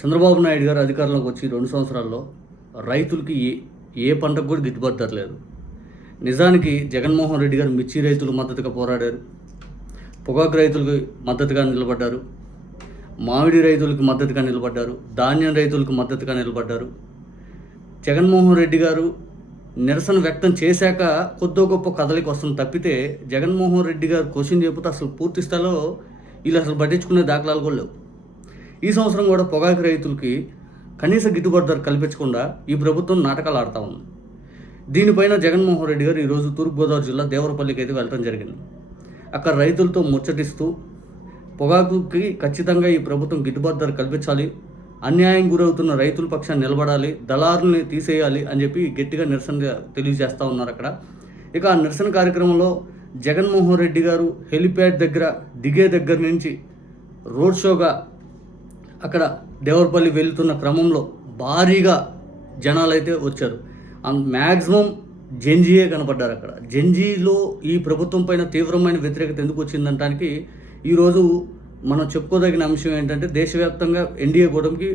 చంద్రబాబు నాయుడు గారు అధికారంలోకి వచ్చి 2 సంవత్సరాల్లో రైతులకి ఏ పంటకు కూడా గిట్టుబాటు ధర లేదు. నిజానికి జగన్మోహన్ రెడ్డి గారు మిర్చి రైతులకు మద్దతుగా పోరాడారు, పొగాకు రైతులకు మద్దతుగా నిలబడ్డారు, మామిడి రైతులకు మద్దతుగా నిలబడ్డారు, ధాన్యం రైతులకు మద్దతుగా నిలబడ్డారు. జగన్మోహన్ రెడ్డి గారు నిరసన వ్యక్తం చేశాక కొద్దో గొప్ప కదలికి వస్తుంది తప్పితే, జగన్మోహన్ రెడ్డి గారు క్వశ్చన్ చెబుతూ అసలు పూర్తి స్థాయిలో వీళ్ళు అసలు పట్టించుకునే దాఖలాలు కూడా లేవు. ఈ సంవత్సరం కూడా పొగాకు రైతులకి కనీస గిట్టుబాటు ధర కల్పించకుండా ఈ ప్రభుత్వం నాటకాలు ఆడుతూ ఉంది. దీనిపైన జగన్మోహన్ రెడ్డి గారు ఈరోజు తూర్పుగోదావరి జిల్లా దేవరపల్లికి అయితే వెళ్ళడం జరిగింది. అక్కడ రైతులతో ముచ్చటిస్తూ పొగాకుకి ఖచ్చితంగా ఈ ప్రభుత్వం గిట్టుబాటు ధర కల్పించాలి, అన్యాయం గురవుతున్న రైతుల పక్షాన్ని నిలబడాలి, దళారుల్ని తీసేయాలి అని చెప్పి గట్టిగా నిరసన తెలియజేస్తూ ఉన్నారు అక్కడ. ఇక ఆ నిరసన కార్యక్రమంలో జగన్మోహన్ రెడ్డి గారు హెలిప్యాడ్ దగ్గర దిగే దగ్గర నుంచి రోడ్ షోగా అక్కడ దేవరపల్లి వెళ్తున్న క్రమంలో భారీగా జనాలు అయితే వచ్చారు. మ్యాక్సిమం జెన్జీయే కనపడ్డారు అక్కడ. జెన్జీలో ఈ ప్రభుత్వం పైన తీవ్రమైన వ్యతిరేకత ఎందుకు వచ్చిందంటానికి ఈరోజు మనం చెప్పుకోదగిన అంశం ఏంటంటే, దేశవ్యాప్తంగా ఎన్డీఏ కూటమికి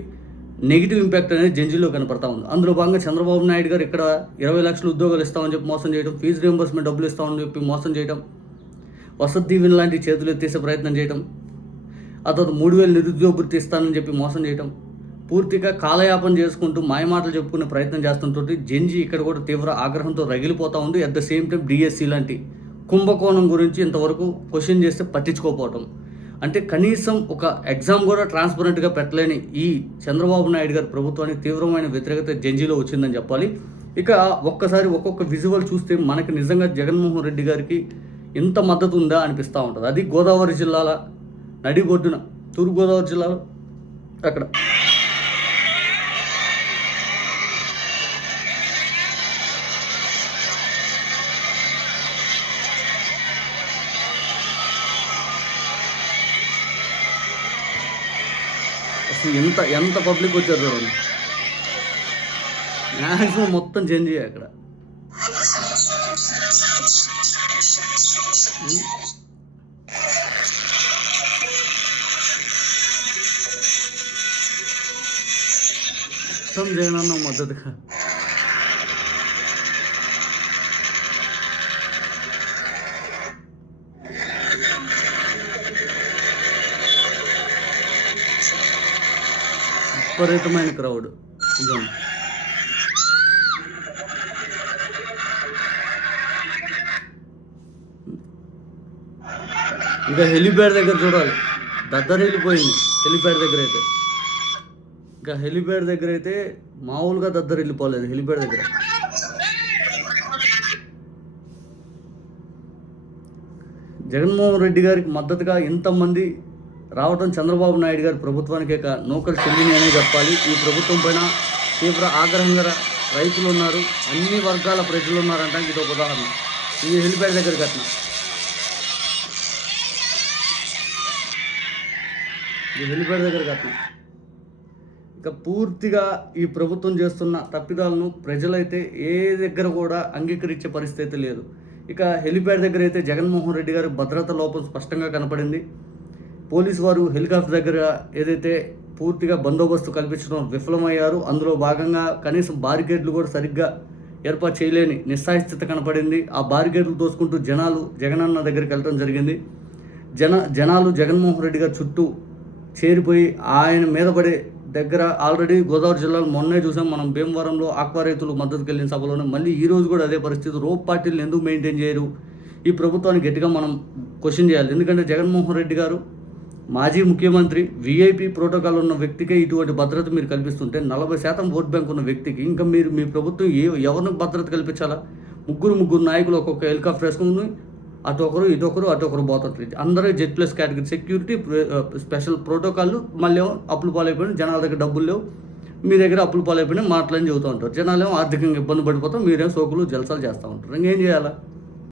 నెగిటివ్ ఇంపాక్ట్ అనేది జెన్జీలో కనపడతా ఉంది. అందులో భాగంగా చంద్రబాబు నాయుడు గారు ఇక్కడ 20 లక్షల ఉద్యోగాలు ఇస్తామని చెప్పి మోసం చేయడం, ఫీజు రీయింబర్స్మెంట్ డబ్బులు ఇస్తామని చెప్పి మోసం చేయడం, వసతి దీవెన లాంటి చేతులు ఎత్తేసే ప్రయత్నం చేయడం, ఆ తర్వాత 3,000 నిరుద్యోగ వృత్తి ఇస్తానని చెప్పి మోసం చేయడం, పూర్తిగా కాలయాపన చేసుకుంటూ మాయమాటలు చెప్పుకునే ప్రయత్నం చేస్తుంటే జెన్జీ ఇక్కడ కూడా తీవ్ర ఆగ్రహంతో రగిలిపోతూ ఉంది. At the same time DSC లాంటి కుంభకోణం గురించి ఇంతవరకు క్వశ్చన్ చేస్తే పట్టించుకోకపోవటం, అంటే కనీసం ఒక ఎగ్జామ్ కూడా ట్రాన్స్పరెంట్గా పెట్టలేని ఈ చంద్రబాబు నాయుడు గారి ప్రభుత్వానికి తీవ్రమైన వ్యతిరేకత జెన్జీలో వచ్చిందని చెప్పాలి. ఇక ఒక్కసారి ఒక్కొక్క విజువల్ చూస్తే మనకి నిజంగా జగన్మోహన్ రెడ్డి గారికి ఇంత మద్దతు ఉందా అనిపిస్తూ ఉంటుంది. అది గోదావరి జిల్లాల నడిబొడ్డున, తూర్పుగోదావరి జిల్లాలో అక్కడ అసలు ఎంత పబ్లిక్ వచ్చారు చూడండి. మ్యాక్సిమం మొత్తం చేంజ్ అయ్యాయి అక్కడ. మొత్తం జగనన్న మద్దతుగా. విపరీతమైన క్రౌడ్. ఇంకా హెలిప్యాడ్ దగ్గర చూడాలి, దద్దరు వెళ్ళిపోయింది. హెలిప్యాడ్ దగ్గర అయితే మామూలుగా దద్దరు వెళ్ళిపోలేదు. హెలిప్యాడ్ దగ్గర జగన్మోహన్ రెడ్డి గారికి మద్దతుగా ఇంతమంది రావడం చంద్రబాబు నాయుడు గారి ప్రభుత్వానికే నూకలు చెల్లిని అనే చెప్పాలి. ఈ ప్రభుత్వం పైన తీవ్ర ఆగ్రహంగా రైతులు ఉన్నారు, అన్ని వర్గాల ప్రజలు ఉన్నారంటానికి ఇది ఒక ఉదాహరణ. ఈ హెలిప్యాడ్ దగ్గర ఘటన. ఇక పూర్తిగా ఈ ప్రభుత్వం చేస్తున్న తప్పిదాలను ప్రజలైతే ఏ దగ్గర కూడా అంగీకరించే పరిస్థితి లేదు. ఇక హెలిప్యాడ్ దగ్గర అయితే జగన్మోహన్ రెడ్డి గారి భద్రత లోపం స్పష్టంగా కనపడింది. పోలీసు వారు హెలికాప్టర్ దగ్గర ఏదైతే పూర్తిగా బందోబస్తు కల్పించడం విఫలమయ్యారు. అందులో భాగంగా కనీసం బారికేడ్లు కూడా సరిగ్గా ఏర్పాటు చేయలేని నిస్సాయిస్థితి కనపడింది. ఆ బారికేడ్లు తోసుకుంటూ జనాలు జగనన్న దగ్గరికి వెళ్ళడం జరిగింది. జనాలు జగన్మోహన్ రెడ్డి గారి చుట్టూ చేరిపోయి ఆయన మీద పడే దగ్గర ఆల్రెడీ గోదావరి జిల్లాలో మొన్నే చూసాం మనం, భీమవరంలో ఆక్వా రైతులు మద్దతుకు వెళ్ళిన సభలోనే మళ్ళీ ఈరోజు కూడా అదే పరిస్థితి. రోప్ పార్టీలను ఎందుకు మెయింటైన్ చేయరు? ఈ ప్రభుత్వాన్ని గట్టిగా మనం క్వశ్చన్ చేయాలి. ఎందుకంటే జగన్మోహన్ రెడ్డి గారు మాజీ ముఖ్యమంత్రి, వీఐపీ ప్రోటోకాల్ ఉన్న వ్యక్తికే ఇటువంటి భద్రత మీరు కల్పిస్తుంటే 40% ఓట్ బ్యాంక్ ఉన్న వ్యక్తికి ఇంకా మీరు మీ ప్రభుత్వం ఎవరిని భద్రత కల్పించాలా? ముగ్గురు నాయకులు ఒక్కొక్క హెలికాప్టర్ వేసుకుని అటొకరు పోతుంది. అందరూ Z plus category security, special protocol. మళ్ళీ అప్పులు పాలైపోయిన జనాల దగ్గర డబ్బులు లేవు, మీ దగ్గర అప్పులు పాలైపోయినా మాటలని చెబుతూ ఉంటారు. జనాలేమో ఆర్థికంగా ఇబ్బంది పడిపోతాం, మీరేమో సోకులు జలసాలు చేస్తూ ఉంటారు. ఇంకేం చేయాలా?